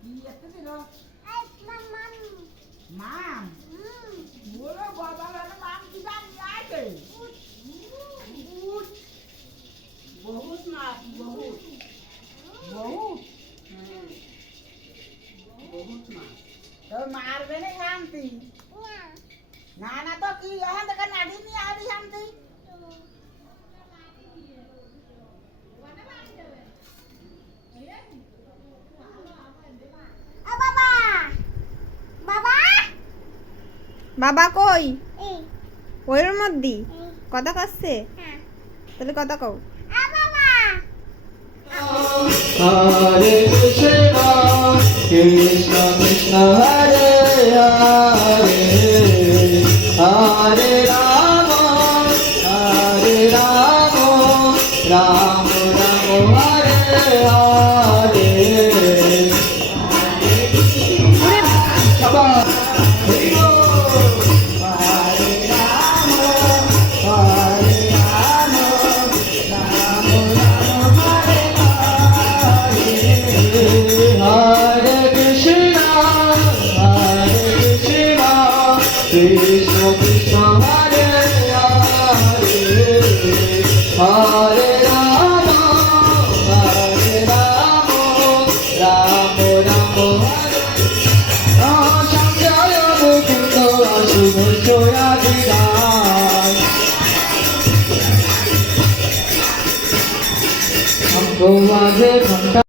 কি একটা দিল মাম বলো বাবা মাম কি জানি আছে বহুত মাছ বহুত বহুত বহুত মাছ তো মারবে না শান্তি না না তো কি এখন থেকে নাড়ি নিয়ে আবি শান্তি বাবা কই ওইর মধ্যে কথা কচ্ছে তাহলে কথা কও Hare Krishna, Krishna Krishna Hare Hare, Hare Rama, Hare Rama, Rama Rama Hare Hare. Baba, Hare Rama, Hare Rama, Rama Rama Hare Hare Krishna, Krishna Krishna Hare Hare, Hare Rama, Rama Rama Hare Shanjaya Mukunda Shubhoya Vidai. हमको आगे घंटा